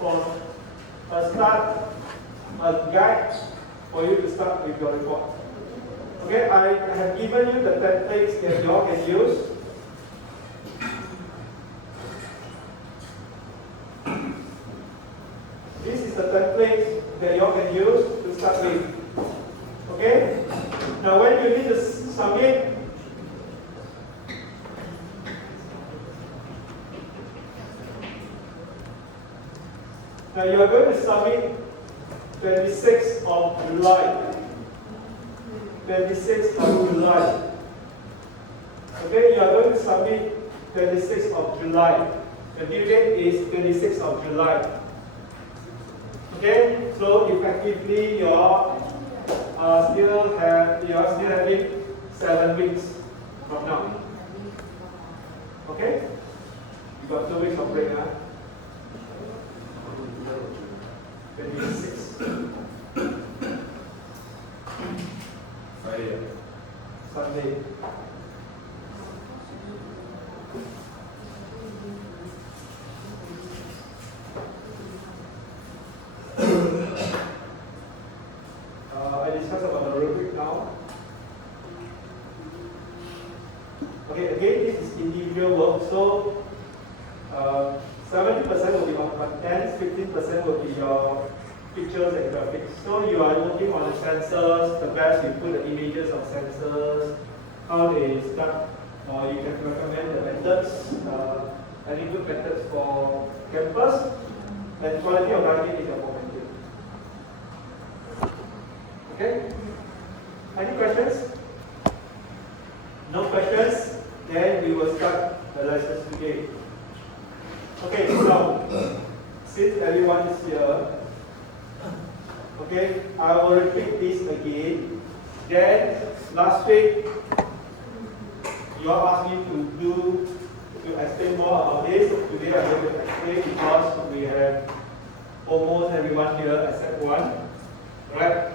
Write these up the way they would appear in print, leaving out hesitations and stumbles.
for a start, a guide for you to start with your report. Okay, I have given you the templates that you all can use. This is the template that you all can use to start with. Okay? Now when you need to submit, now you are going to submit 26th of July. 26th of July. Okay, you are going to submit 26th of July. The due date is 26th of July. Okay, so effectively you are still having 7 weeks from now. Okay, you got 2 weeks of break, huh? 26. Friday. Sunday. I discuss about the rubric now. Okay, again, this is individual work, so 70% will be on contents, 15% will be your pictures and graphics. So you are working on the sensors, the best you put the images of sensors, how they start, or you can recommend the methods, any good methods for campus, and quality of writing is your formatting. Okay? Any questions? No questions? Then we will start the lessons today. Okay, so since everyone is here, okay, I will repeat this again. Then last week, you all asked me to explain more about this. Today I'm going to explain because we have almost everyone here except one, right?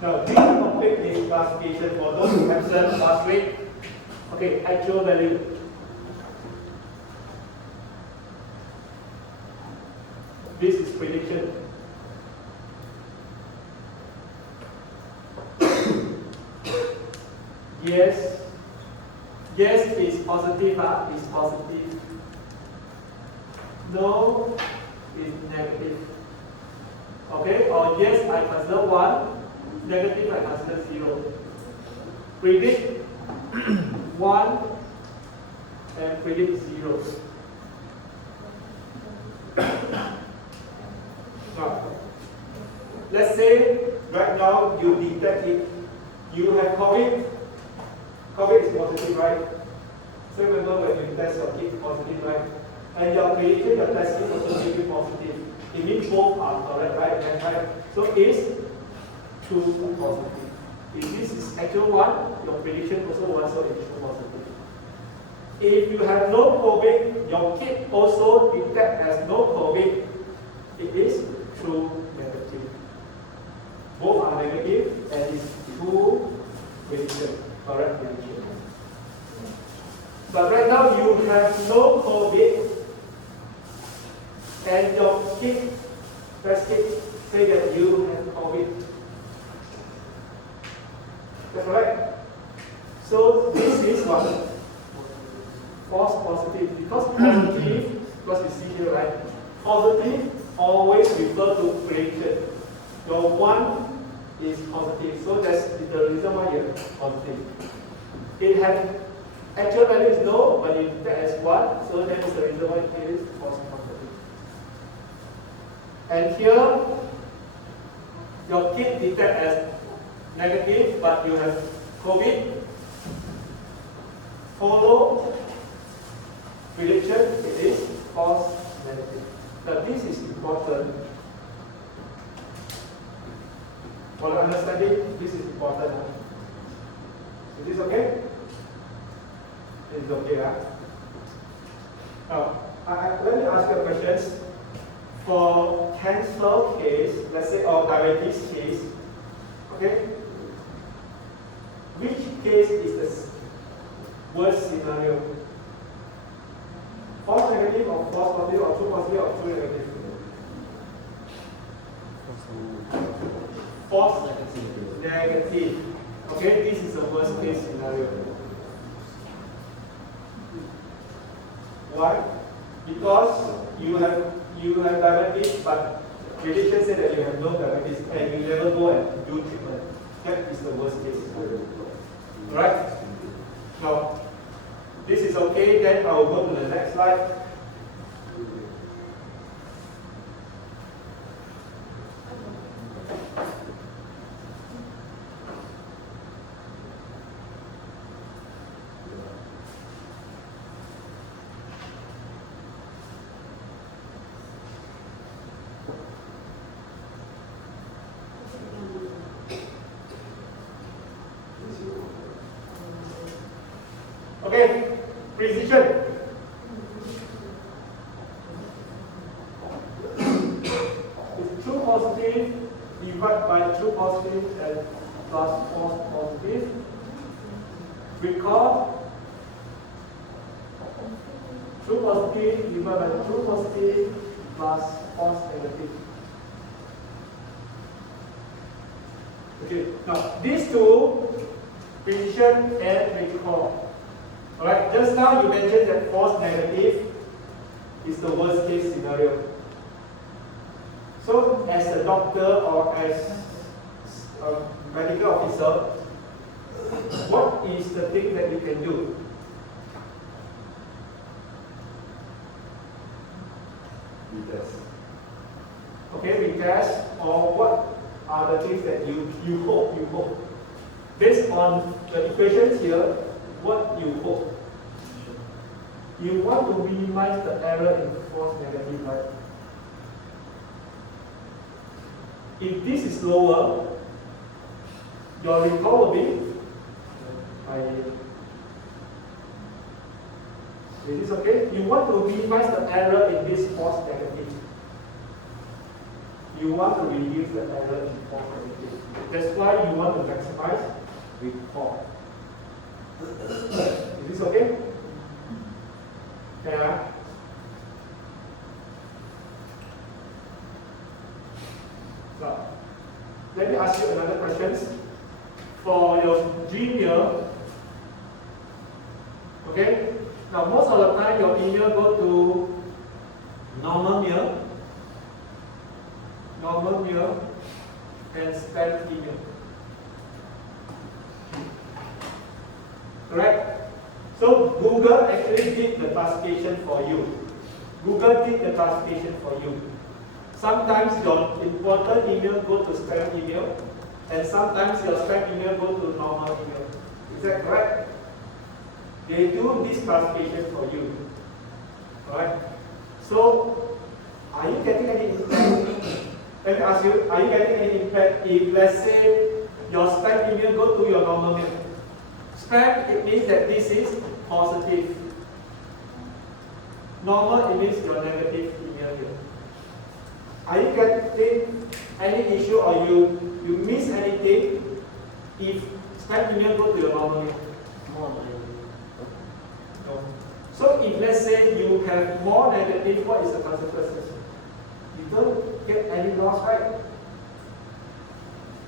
Now, this topic is classification for those who absent last week. Okay, actual value. This is prediction. Yes. Yes is positive, is positive. No is negative. Okay, or yes, I consider 1. Negative, I consider 0. Predict 1 and predict 0. Now, let's say right now you detect it. You have COVID. COVID is positive, right? So remember when you test your kit positive, right? And your prediction, your test is also give you positive. It means both are correct, right? And right. So is true positive. If this is actual 1, your prediction also 1, so it's true positive. If you have no COVID, your kit also detect as no COVID, it is true negative. Both are negative and it's true prediction, correct prediction. But right now you have no COVID and your kit, test kit, say that you have COVID. That's right. So this is what? False positive. Because positive, because you see here, right? Positive always refer to prediction. Your 1 is positive. So that's the reason why you're positive. It has actual value is no, but it as 1, so that is the reason why it is false positive. And here, your kit detect as negative, but you have COVID. Follow prediction, it is false negative. Now this is important. For understanding, this is important. Is this okay? Is okay, huh? Now, let me ask you a question. For cancer case, let's say, or diabetes case, okay, which case is the worst scenario? False negative or false positive or true positive or true negative? False negative. Okay, this is the worst case scenario. Why? Because you have diabetes, but physician said that you have no diabetes and you never go and do treatment. That is the worst case scenario. Alright? Now, this is okay, then I will go to the next slide. Okay, precision. It's true positive divided by true positive and plus false positive. Record true positive divided by true positive plus false negative. Okay, now these two, precision and recall. Alright, just now you mentioned that false negative is the worst case scenario. So, as a doctor or as a medical officer, what is the thing that you can do? Retest. Okay, retest, or what are the things that you hope? Based on the equations here, what you hope? You want to minimize the error in false negative, right? If this is lower, your recall will be higher. Is this okay? You want to minimize the error in this false negative. You want to reduce the error in false negative. That's why you want to maximize recall. Is this okay? Yeah. Now, let me ask you another question. For your Gmail, okay? Now, most of the time, your email go to normal mail, and spam email. Correct? So Google actually did the classification for you. Google did the classification for you. Sometimes your important email go to spam email, and sometimes your spam email go to normal email. Is that correct? They do this classification for you. Alright? So, are you getting any impact? Let me ask you, are you getting any impact if, let's say, your spam email go to your normal mail? Spam, it means that this is positive. Normal, it means your negative email here. Are you getting any issue or you miss anything if spam email go to your normal mail? No. So if let's say you have more negative, what is the consequences? You don't get any loss, right?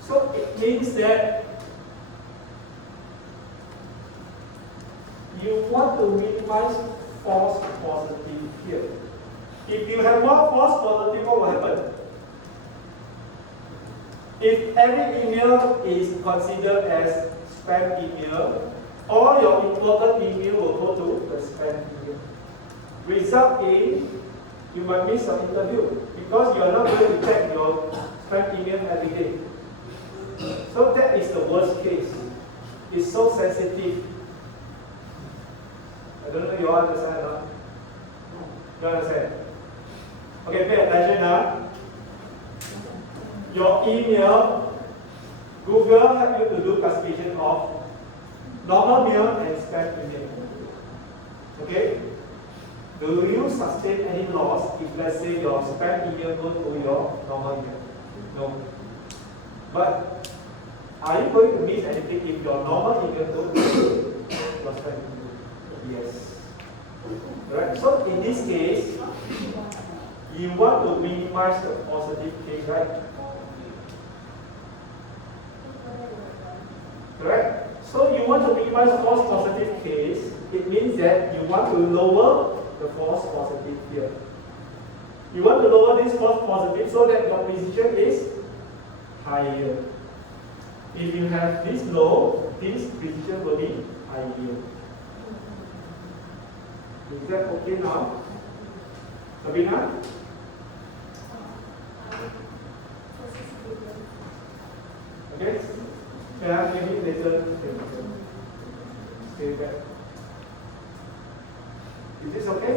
So it means that you want to minimize false positive here. If you have more false positive, what will happen? If every email is considered as spam email, all your important email will go to the spam email. Result in, you might miss your interview because you are not going to check your spam email every day. So that is the worst case. It's so sensitive. I don't know you all understand or not? You understand? Okay, pay attention now. Your email, Google help you to do classification of normal mail and spam email. Okay? Do you sustain any loss if let's say your spam email goes to your normal email? No. But are you going to miss anything if your normal email goes to your spam email? Yes. Right? So in this case, you want to minimize the positive case, right? Correct? So you want to minimize false positive case, it means that you want to lower the false positive here. You want to lower this false positive so that your precision is higher. If you have this low, this precision will be higher. Is that okay now? Sabina? Okay? Yeah, maybe later. Stay back. Is this okay?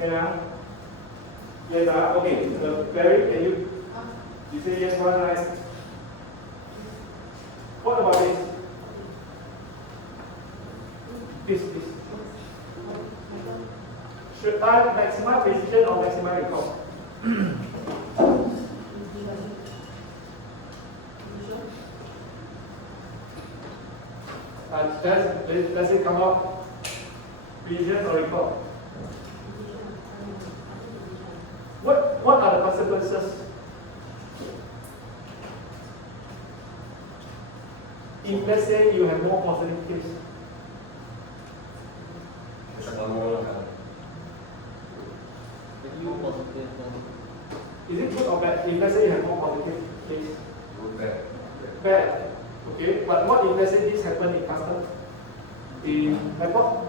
Yeah. Yes, okay. Barry, can you say yes, one right? What about this? This. Should I maximize precision or maximize recall? Does it come out? Precision or recall? What are the consequences? If let's say you have more positive case. Is it good or bad? If let's say you have more positive case? Bad. Bad. Okay, but what if let's say this happened in custom? In airport?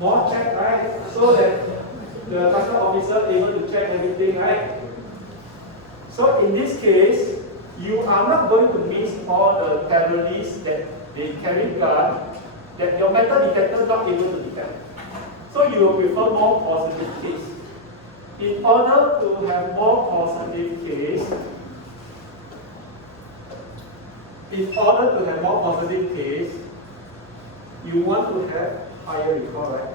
More check, right? So that the custom officer able to check everything, right? So in this case, you are not going to miss all the terrorists that they carry gun that your metal detector is not able to detect. So you will prefer more positive case. In order to have more positive case, you want to have higher recall, right?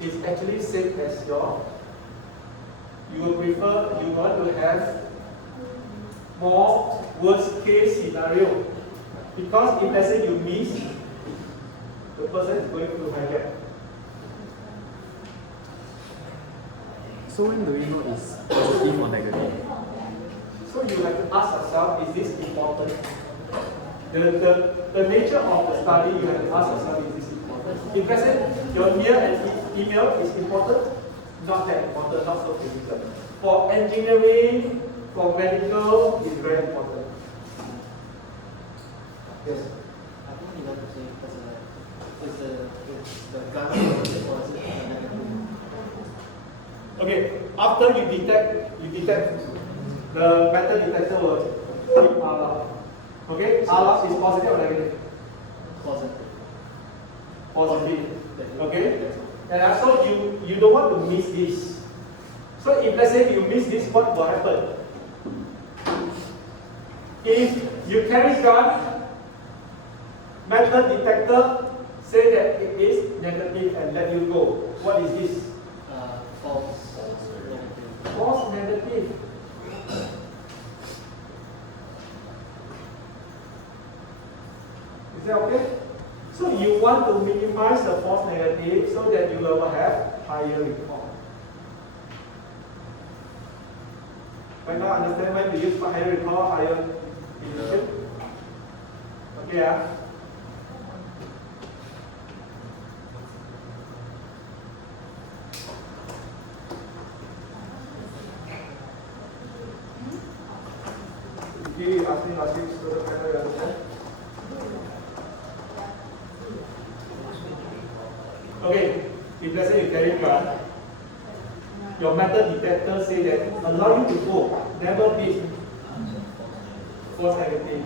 It's actually same as your. You want to have more worst case scenario. Because if let's say you miss, the person is going to hijack. So when do we know it's positive or negative? So you have to ask yourself, is this important? The nature of the study, you have to ask yourself, is this important? If let's say your near and email is important, not that important, not so critical. For engineering, for medical, it's very important. Yes. I think you have to say it's the gun or is it negative? Okay, after you detect the metal detector will give alarm. Okay, alarm is positive or negative? Positive. Positive. Okay, and also you don't want to miss this. So if let's say you miss this, what will happen? If you carry gun, metal detector say that it is negative and let you go. What is this? False negative. False negative. Is that okay? So you want to minimize the false negative so that you will have higher recall. Right now understand when we use higher recall, higher precision? Okay, yeah? Okay, asking student whether you understand. Okay, if let's say you carry gun, your metal detector say that allow you to go, never miss false negative.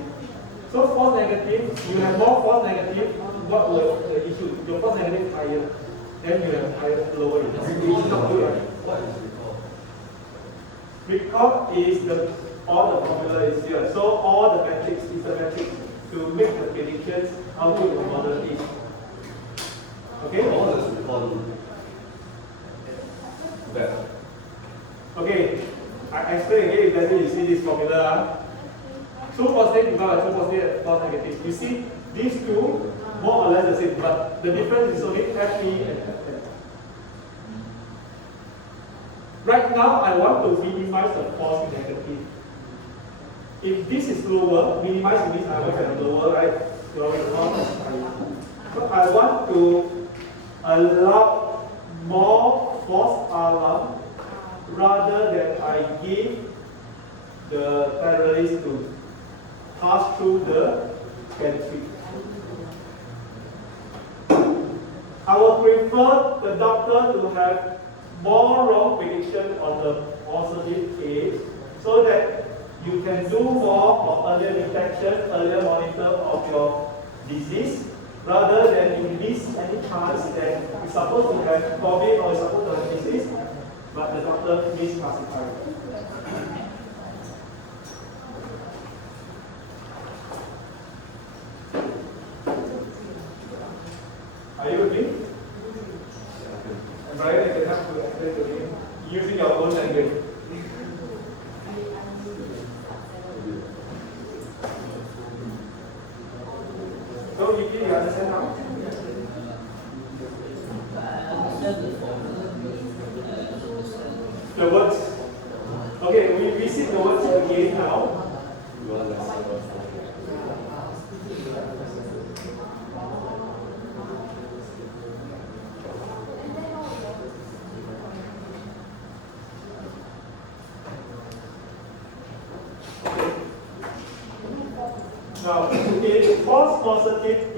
So false negative, you have more false negative, what will the issue? Your false negative is higher, then you have higher, lower recall. It's not good, right? What is recall? Recall is all the formula is here. So all the metrics is the metric to make the predictions how good the model is. Okay? All this recording. That. Okay, I explain again if let's say you see this formula. True positive divided by true positive and false negative. You see these two more or less the same, but the difference is only FP and FN. Right now, I want to minimize the false negative. If this is lower, minimize means I want to have lower, right? So I want to allow more false alarm rather than I give the terrorist to pass through the gantry. I will prefer the doctor to have more wrong prediction on the positive case so that you can do more of earlier detection, earlier monitor of your disease, rather than you miss any chance that you're supposed to have COVID or you're supposed to have disease, but the doctor misclassified. Are you with me? And Brian, you can have to explain to me using your own language. So, you understand now? The words. Okay, we visit the words again now. Now, in false positive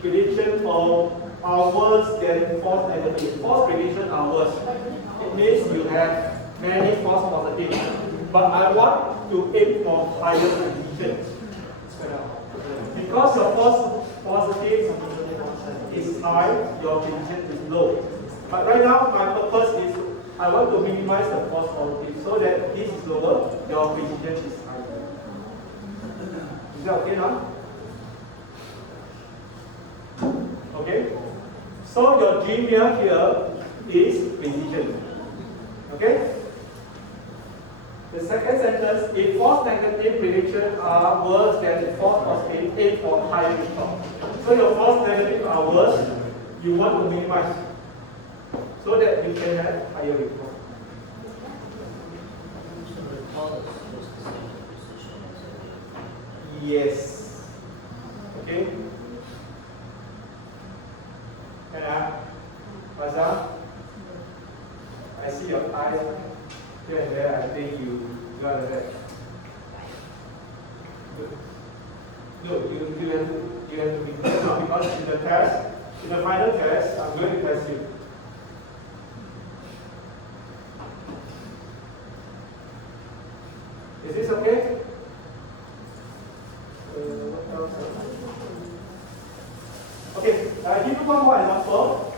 prediction are worse than false negative. False prediction are worse. It means you have many false positives. But I want to aim for higher prediction. Because your false positive is high, your prediction is low. But right now, my purpose is I want to minimize the false positive so that this is lower, your prediction is higher. Is that okay now? Okay? So your dream here is precision. Okay? The second sentence, if false negative predictions are worse than false positive, aim for higher result. So your false negative are worse, you want to minimize so that you can have higher result. Yes. Okay? Faza, I see your eyes here and there. I think you got that. No, you have to be clear now because in the test, in the final test, I'm going to test you. Is this okay? What else? Okay, I give you one more example.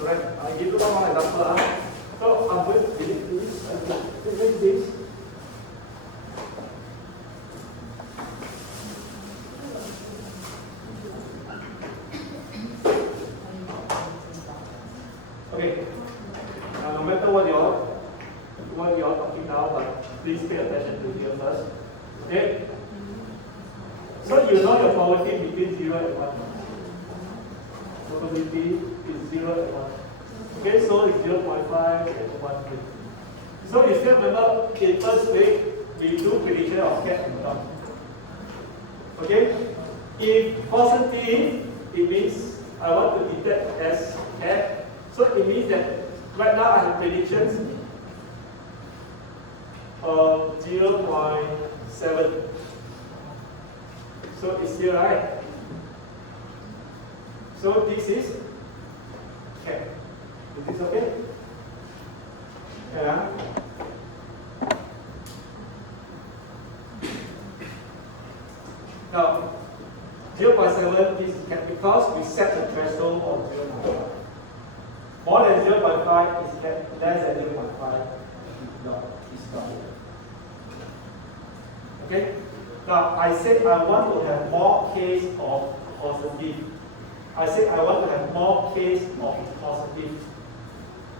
Right, I give you one more example. So I'm going to delete this and delete this. Okay. Now, no matter what you're talking now, but please pay attention to here first. Okay. So you know your probability between 0 and 1. Probability is 0 and 1. Okay, so it's 0.5 and 1. So you still remember in first week we do prediction of cat and dog. Okay? If positive, it means I want to detect as cat. So it means that right now I have predictions of 0.7. So it's here, right? So this is cat. Is this okay? Yeah. Now, 0.7 is cat because we set the threshold of 0.5. More than 0.5 is cat, less than 0.5 no, it's not. Okay? Now, I said I want to have more case of positive. I said I want to have more case of positive.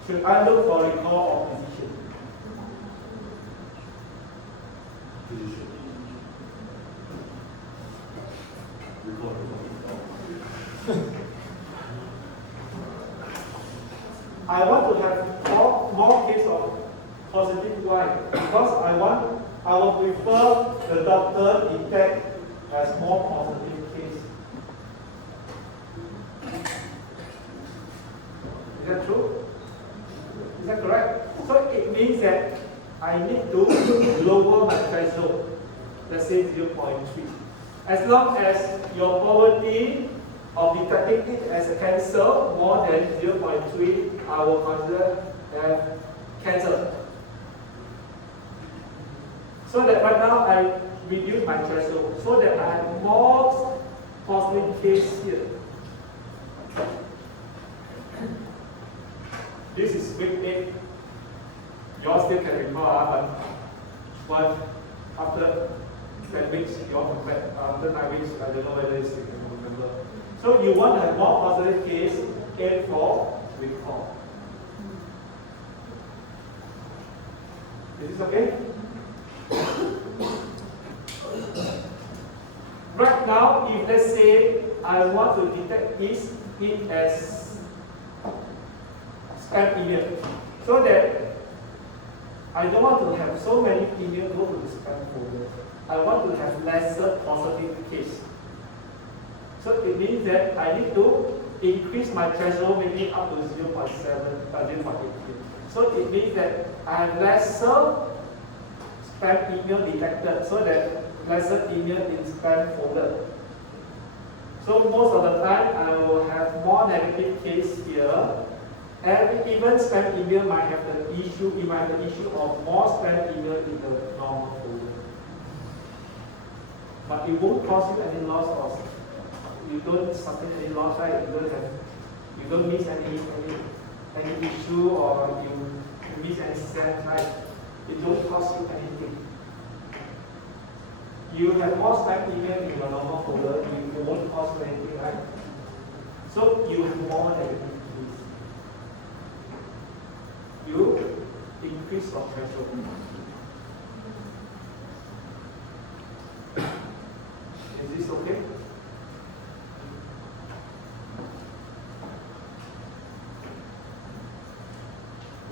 Should I look for recall or position? Position. Recall. I want to have more case of positive. Why? Because I will prefer the doctor detect as more positive case. Is that true? Is that correct? So it means that I need to lower my threshold, let's say 0.3. As long as your probability of detecting it as a cancer more than 0.3, I will consider as cancer. So that right now I reduce my threshold so that I have more positive case here. This is week 8. You all still can recall, but after 10 weeks, you all come back. After 9 weeks, I don't know whether you still can remember. So you want to have more positive case, aim for recall. Is this okay? Right now, if let's say I want to detect it as spam email, so that I don't want to have so many emails go to the spam folder. I want to have lesser positive case. So it means that I need to increase my threshold maybe up to 0.7, 0.8. So it means that I have lesser spam email detected, so that lesser email in spam folder. So most of the time I will have more negative case here, and even spam email might have the issue. It might have the issue of more spam email in the normal folder, but it won't cause you any loss, or you don't suffer any loss, right? You don't miss any issue, or you miss any send, right? It don't cost you anything. You have more spam email in your normal folder, it won't cost you anything, right? So you have more negative keys. You increase your threshold. Is this okay?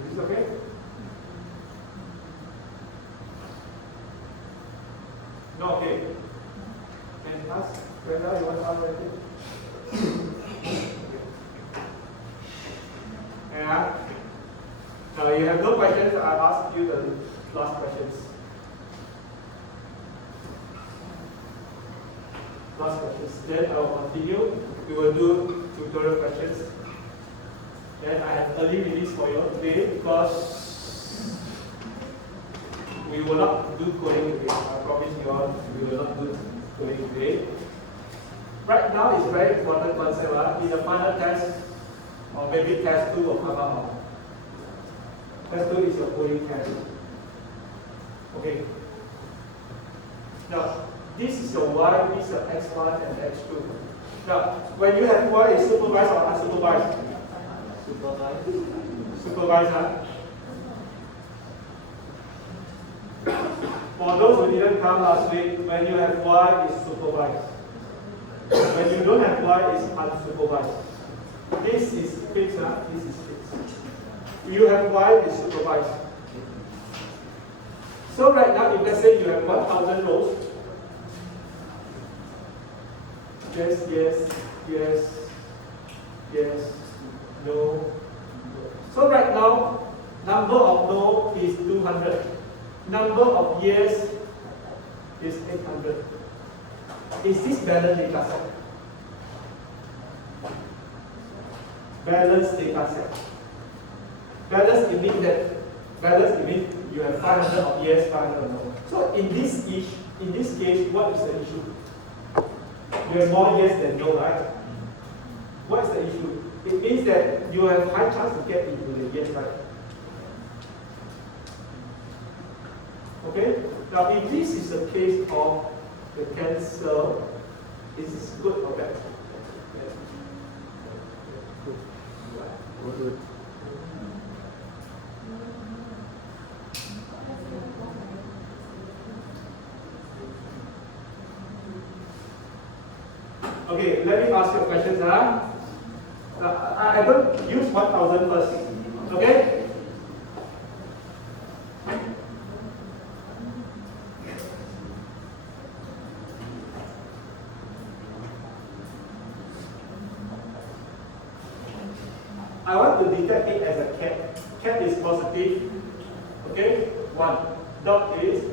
Is this okay? No, okay. Can ask Brenda, you want to ask anything? Yeah. Now you have no questions, I'll ask you the last questions. Last questions. Then I will continue. We will do tutorial questions. Then I have early release for you today because we will not do coding today. I promise you all, we will not do coding today. Right now it's very important concept. In the final test, or maybe test 2 will come out. Test 2 is your coding test. Okay. Now, this is your Y, this is your X1 and X2. Now, when you have Y, is supervised or unsupervised? Supervised. Supervised, huh? For those who didn't come last week, when you have Y, is supervised. When you don't have Y, is unsupervised. This is fixed, huh? This is fixed. You have Y, is supervised. So right now, if let's say you have 1,000 rows, yes, yes, yes, yes, no. So right now, number of no is 200. Number of yes is 800. Is this balanced data set? Balanced data set. Balance, it means that you have 500 of yes, 500 of no. So in this case, what is the issue? You have more yes than no, right? What is the issue? It means that you have high chance to get into the yes, right? Okay? Now, if this is a case of the cancel, is this good or bad? Good. Okay, let me ask you a question. I don't use 1000 first. Okay? I want to detect it as a cat. Cat is positive. Okay? 1. Dog is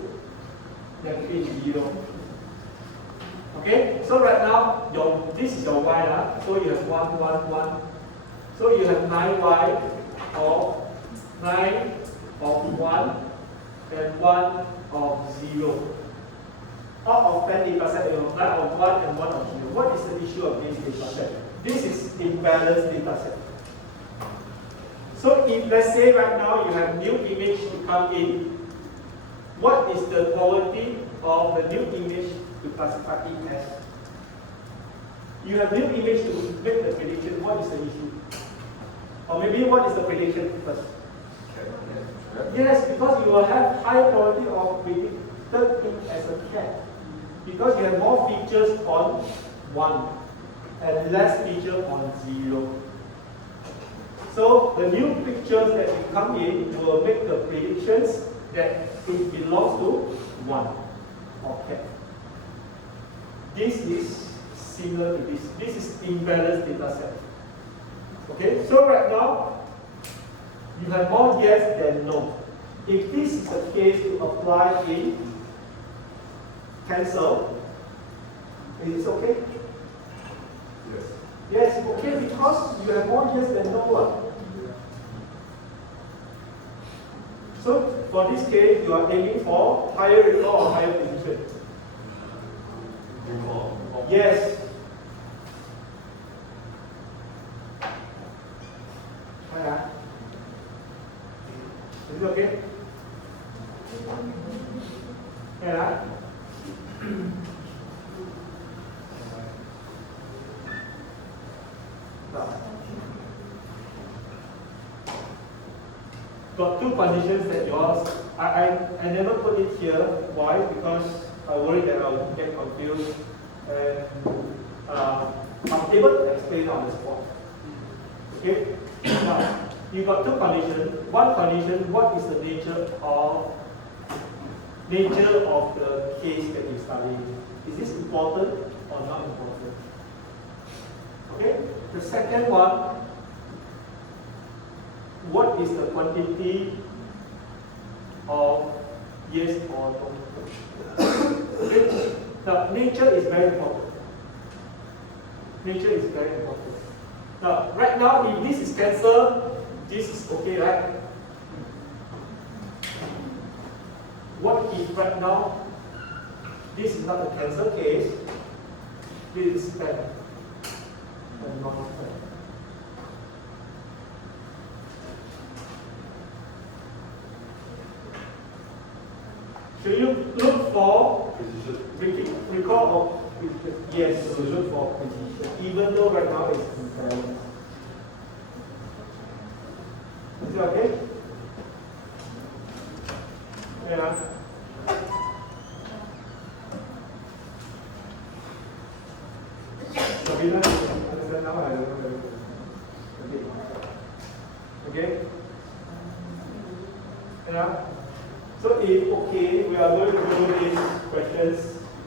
negative 0. Okay? So right now, this is your y. So you have 1, 1, 1. So you have 9y of 9 of 1 and 1 of 0. Out of 10 data set, you have 9 of 1 and 1 of 0. What is the issue of this data set? This is imbalanced data set. So if let's say right now you have new image to come in, what is the quality of the new image to classify it as? You have new image to make the prediction. What is the issue? Or maybe what is the prediction first? Yes, because you will have higher quality of predicted it as a cat. Because you have more features on 1 and less feature on 0. So the new pictures that will come in will make the predictions that it belongs to 1 or cat. This is similar to this. This is imbalanced data set. Okay, so right now you have more yes than no. If this is the case to apply in cancel, is it okay? Yes. Yes, okay, because you have more yes than no. So for this case, you are aiming for higher recall or higher precision. Recall. Yes. Is it okay? Yeah. Got two conditions that you asked. I never put it here. Why? Because I worry that I'll get confused and I'm able to explain on the spot. Okay? Now, you got two conditions. One condition, what is the nature of the case that you study? Is this important or not important? Okay? The second one, what is the quantity of yes or no? Okay? Now, nature is very important. Nature is very important. Now, right now, if this is cancer, this is okay, right? What if right now, this is not a cancer case, this is spam and non-spam? Should you look for Precision. recall of yes, so look for precision, even though right now it's imbalance. Is it okay? Yeah. Sabina, understand now? I don't know. Okay. Yeah. So if okay, we are going to do these questions,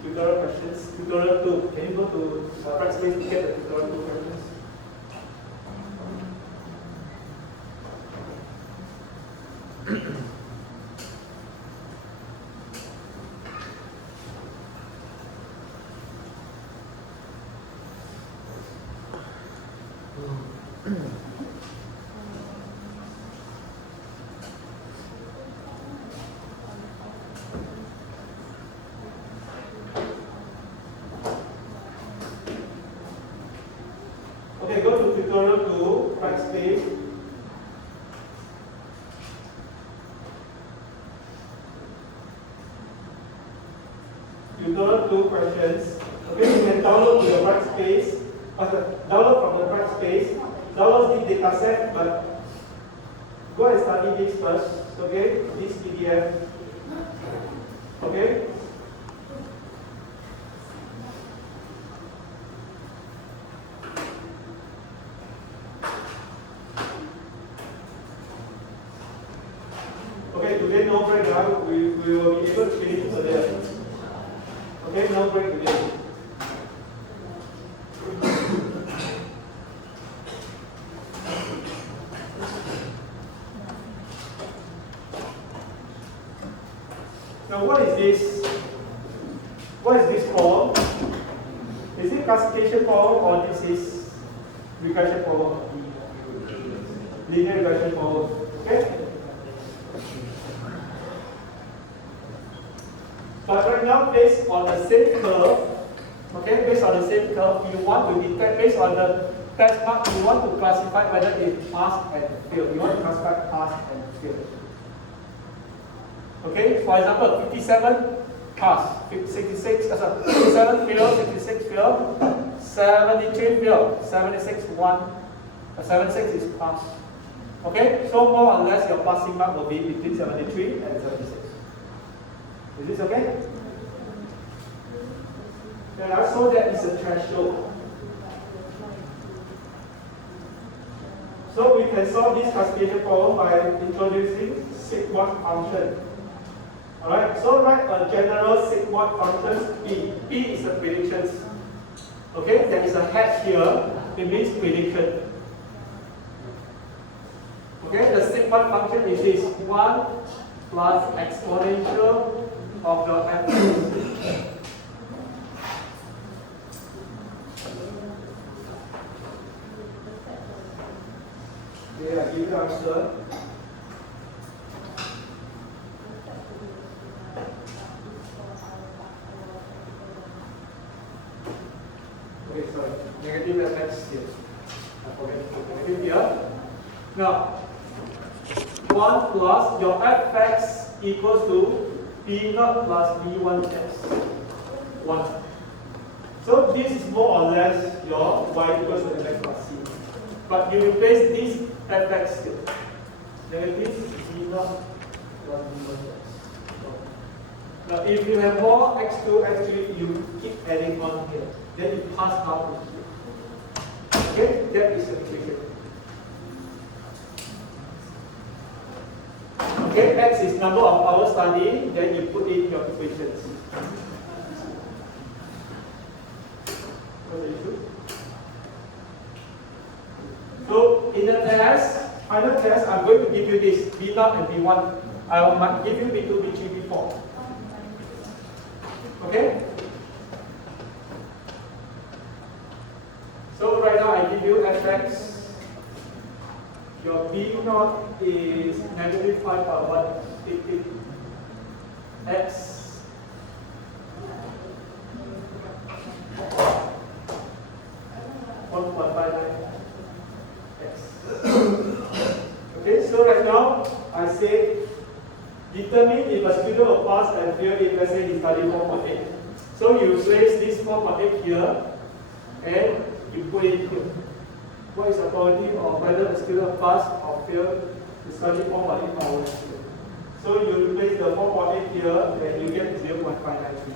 tutorial questions, tutorial 2. Can you go to Praxis to get the tutorial 2 questions? Okay, go to tutorial 2, Praxis. tutorial 2 questions. Okay, you can download to your Brightspace, download from the Brightspace, download the data set, but go and study this first. Okay, this PDF. Okay. Okay, today no break now. We will be able to finish earlier. Okay, no break today. Now what is this? What is this problem? Is it classification problem or this is regression problem? Linear regression problem. Okay? But right now, based on the same curve, okay, based on the same curve, you want to detect, based on the test mark, you want to classify whether it passed and failed. You want to classify passed and failed. Okay, for example, 57 pass, 67 fail, 66 fail, 73 fail, 76 1, 76 is pass. Okay, so more or less your passing mark will be between 73 and 76. Is this okay? Yeah, so that is a threshold. So we can solve this classification problem by introducing sigmoid function. Alright, so write a general sigmoid function P. P is the predictions. Okay, there is a hat here, it means prediction. Okay, the sigmoid function is this 1 plus exponential of your f. Okay, I give you the answer. Okay, sorry. Negative fx here. I forget to put negative here. Now, 1 plus your fx equals to b0 plus b1x. 1. So this is more or less your y equals to mx plus c. But you replace this fx here. Negative b0 plus b1x. Now if you have more x2, x3, you keep adding on here. Then you pass down to here. Okay, that is the equation. Okay, x is number of hours study, then you put in your equations. What's the issue? So in the test, final test, I'm going to give you this B0 and B1. I will give you B2, B3, B4. Okay? So right now I give you fx. Your B0 is negative 5 power 1, x. Okay, so right now I say determine if a student will pass and fail if let's say he studied 4.8. So you place this 4.8 here and you put it here. What is the probability of whether the student pass or fail to study 4.8 hours here? So you replace the 4.8 here and you get 0.593.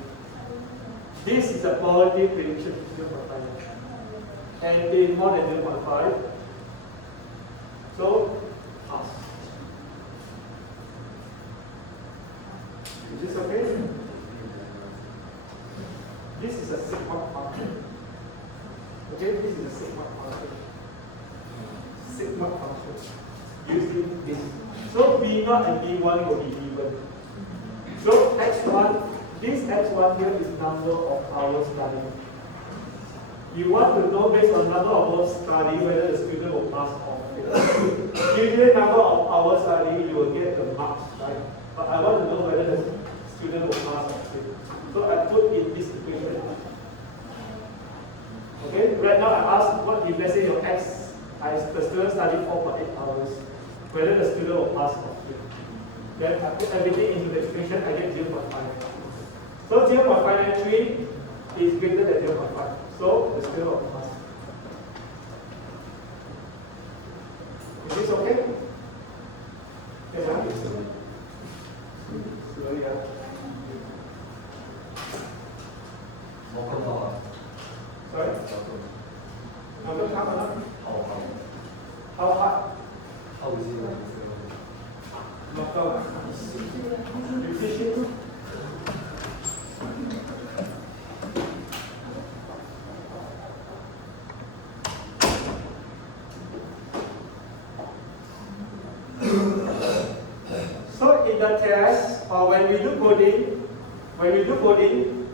This is the probability prediction 0.593. And it is more than 0.5. So pass. Is this okay? This is a sigmoid function. Okay, this is a sigmoid function. Sigmoid function using this. So B0 and B1 will be even. So x1, this x1 here is number of hours studied. You want to know based on number of hours study whether the student will pass or fail. Usually number of hours study you will get the marks, right? But I want to know whether the student will pass or fail. So I put in this equation. Okay, right now I ask what if let's say your x, the student studied 4.8 hours, whether the student will pass or fail. Then I put everything into the equation, I get 0.5. So So 0.593 is greater than 0.5. So the square root of plus. Is this okay? Yes, huh? Slowly, huh? Sorry? How come hard or not? How hard? Knock out. You fish it? So in the test, or when we do coding,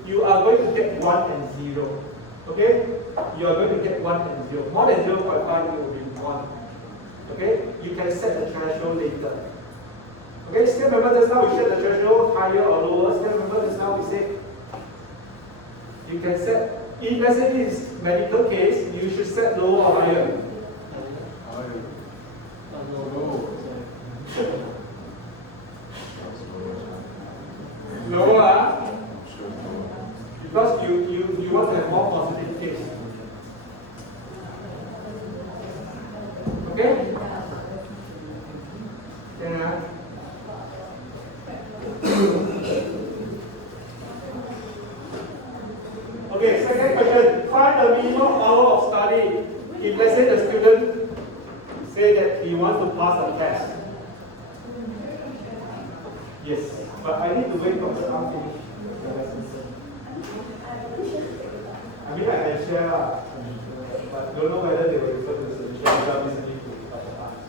you are going to get 1 and 0. Okay? You are going to get 1 and 0. More than 0.5, it will be 1. Okay? You can set the threshold later. Okay? Still remember just now we set the threshold higher or lower. Still remember just now we said you can set, if let's say this is medical case, you should set lower or higher. Lower, because you want to have more positive case. Okay? Yeah. Okay, second question. Find the minimum hour of study. If let's say the student say that he wants to pass the test. Yes, but I need to wait for the arm finish the lesson. I mean, I can share, but don't know whether they will refer to the solution without listening to other parts.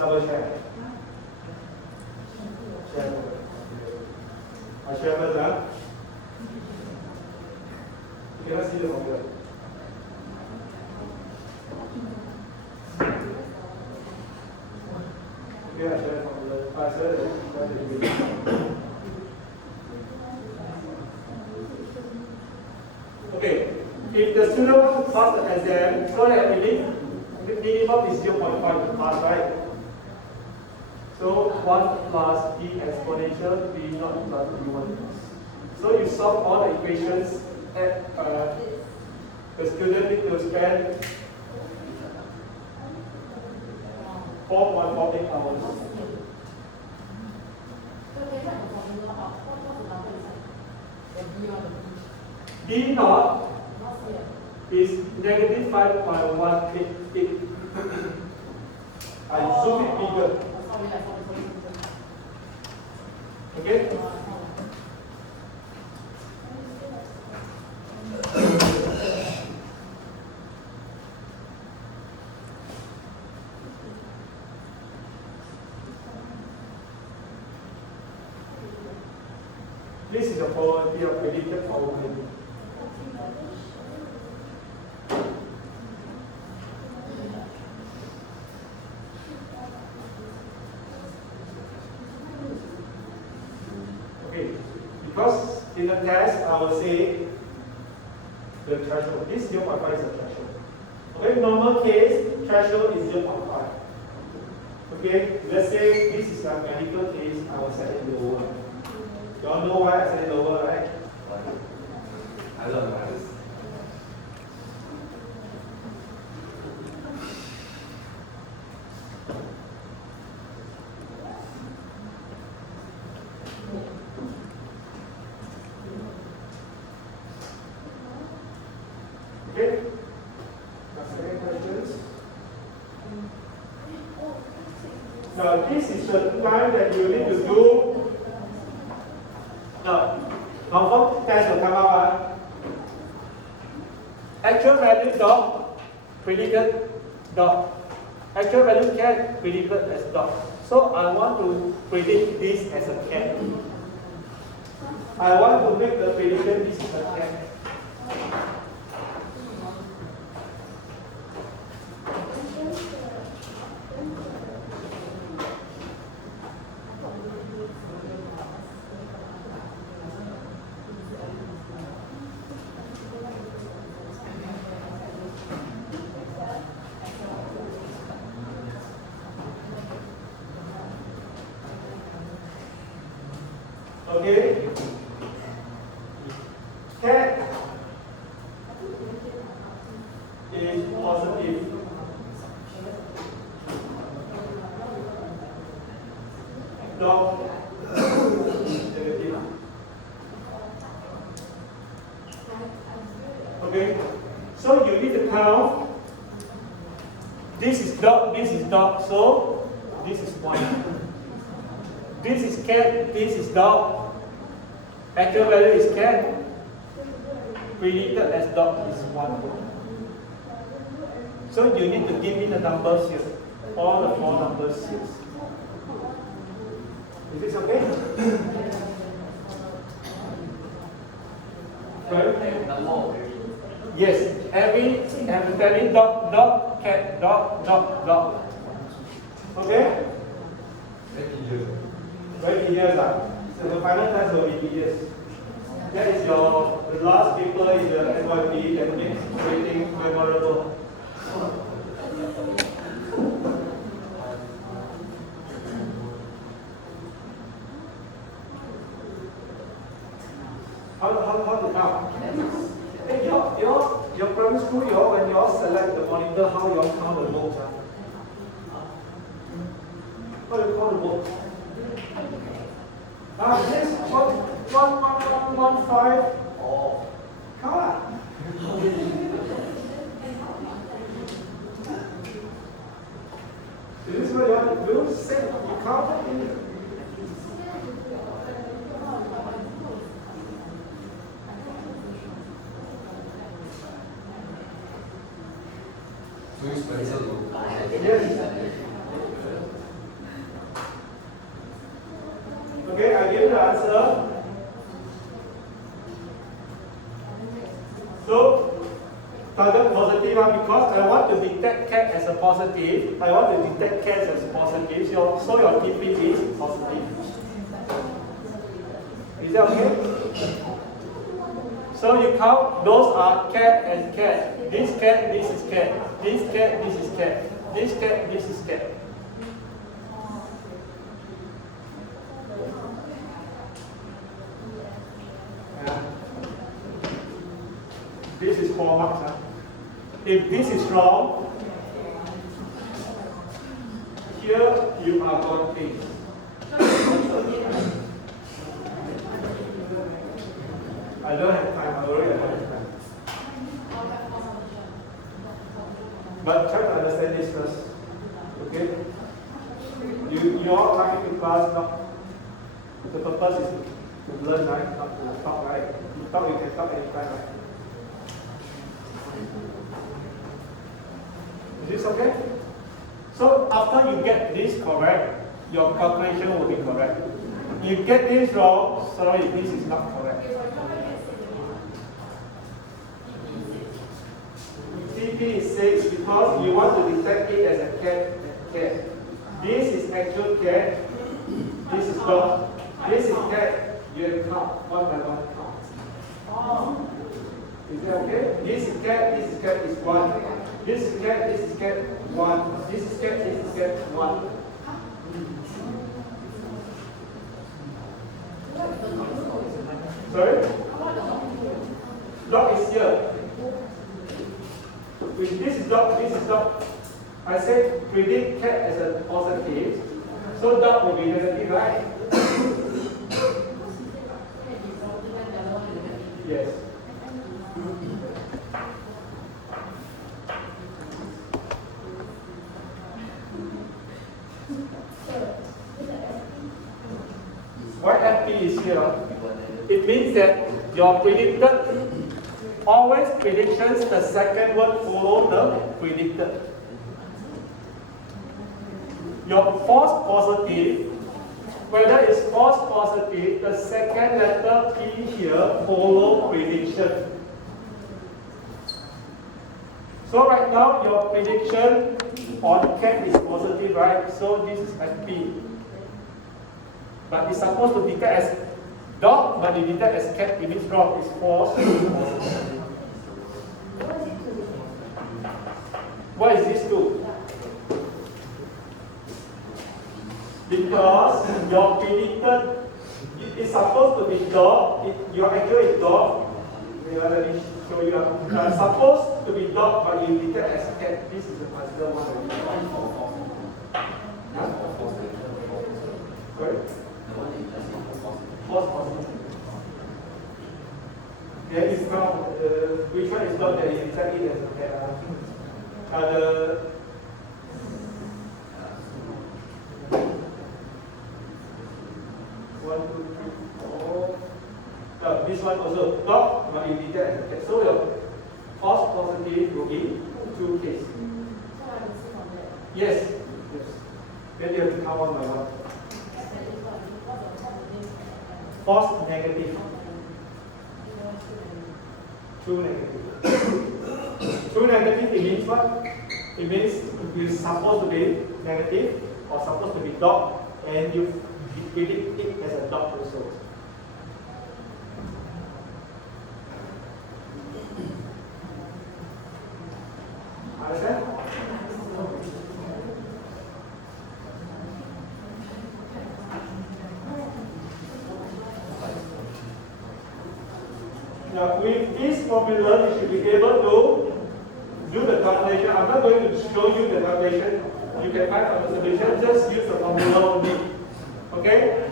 Double share. Share. I share first, huh? You cannot see the formula. Okay, I share the formula. I share the Okay, if the student wants to pass the exam, so that minimum is 0.5 to pass, right? So 1 plus e exponential b naught plus b1. So you solve all the equations that the student need to spend 4.48 hours. B naught is negative 5.188. I zoom it bigger. Okay? This is the probability of predicted probability. Because in the test, I will say the threshold. This 0.5 is the threshold. Okay, normal case, threshold is 0.5. Okay, let's say this is a medical case, I will set it lower. You all know why I set it lower, right? I don't know. Okay? Second questions. Now, this is the time that you need to do. Now, confirm test will come out. Actual value dot, predicted dot. Actual value cat, predicted as dot. So I want to predict this as a cat. I want to make the prediction this is a cat. Okay? Cat is positive. Dog is negative. Okay? So you need to count. This is dog, so this is 1. This is cat, this is dog. Actual value is cat. Predicted as dog is 1. So you need to give me the numbers here. All the 4 numbers here. Is this okay? Right? Yes. Every dog, cat, dog. Okay? Very tedious. So the final test will be tedious. That is the last paper is the NYP that makes everything memorable. How to count? Hey, your primary school, when you all select the monitor, how you all count the votes? How do you count the votes? This 1,1,1,1,5. Oh, come on. This is what you want to do. Say you count it. Too expensive. Yes. Okay, I give you the answer. So, target positive because I want to detect cat as a positive. I want to detect cat as a positive. So your TP is positive. Is that okay? So you count, those are cat and cat. This cat, this is cat. This cat, this is cat. This cat, this is cat. This is 4 marks. If this is wrong, here you are going to. I don't have time, I already have time. But try to understand this first. Okay? You all coming to class, not the purpose is to learn, right? Not to talk, right? You talk, you can talk anytime, right? Is this okay? So after you get this correct, your calculation will be correct. You get this wrong, sorry, this is not correct. TP is 6 because you want to detect it as a cat. This is actual cat. This is dog. This is cat. You count 1 by 1 count. Is that okay? This is cat. This is cat is 1. This is cat. This is cat 1. This is cat. This is cat 1. Sorry? Dog is here. This is dog, this is dog. I said predict cat as a positive, so dog will be negative, right? Yes. What FP is here? It means that your predicted, always predictions, the second word follow the predicted. Your false positive, whether it's false positive, the second letter P here follow prediction. So right now your prediction on cat is positive, right? So this is FP. But it's supposed to detect as dog, but you detect as cat, it means wrong, it's false. What is this to? Because your predicted, it's supposed to be dot. Your angle is dot. Let me show you. Supposed to be dot, but you detect as cat. This is the consider one already. Huh? Sorry? False positive. Yeah, it's now, which one is not that you detect it as a cat? The one, two, three, four. This one also dot, but you detect as a cat. So your false positive will be two cases. Yes. Yes. Then you have to count one by one. False negative. True negative. True negative, it means what? It means it's supposed to be negative or supposed to be dot, and you predict it as a dot also. Understand? Now, with this formula, you should be able to do the calculation. I'm not going to show you the calculation. You can find out the solution. Just use the formula only. Okay?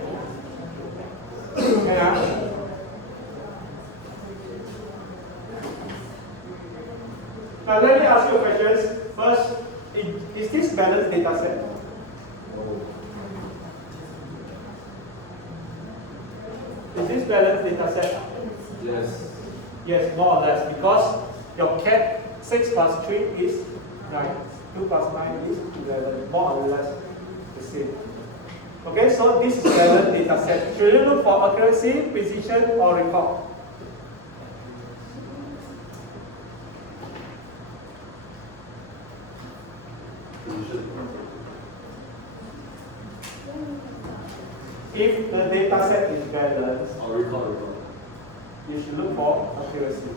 Yeah. Now, let me ask you questions. First, is this balanced data set? Is this balanced data set? Yes. Yes, more or less, because your cat 6 plus 3 is 9, 2 plus 9 is 11, more or less the same. Okay, so this is balanced data set. Should you look for accuracy, precision, or recall? If the data set is balanced, Or recall. you should look for accuracy.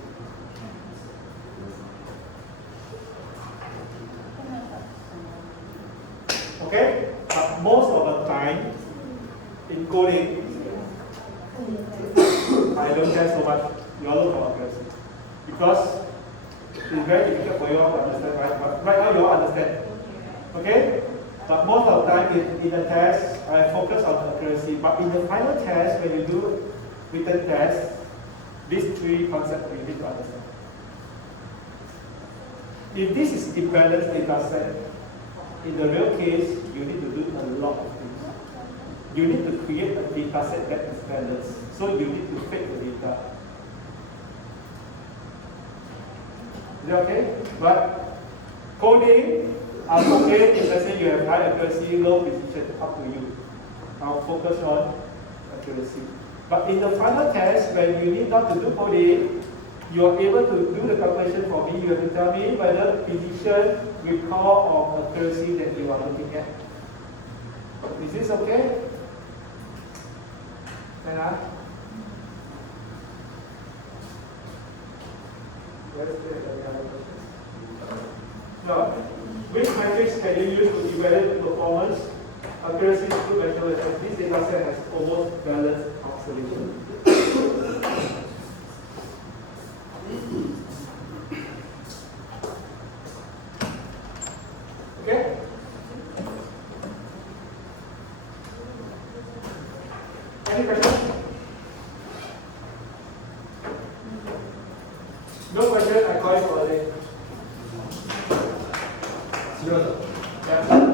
Okay? But most of the time, in coding, I don't care so much. You all look for accuracy. Because it's very difficult for you all to understand, right? But right now, you all understand. Okay? But most of the time, in the test, I focus on accuracy. But in the final test, when you do written test, these three concepts you need to understand. If this is imbalanced data set, in the real case, you need to do a lot of things. You need to create a data set that is balanced. So you need to fit the data. Is that okay? But coding, I'm okay if let's say you have high accuracy, low precision, up to you. I'll focus on accuracy. But in the final test, when you need not to do coding, you are able to do the calculation for me. You have to tell me whether precision, recall, or accuracy that you are looking at. Is this okay? Anna? Now, which metrics can you use to evaluate performance? Accuracy is good measurement. This data set has almost balanced observation. Okay? Any questions? No question, I call it for a day. Serious? Yeah.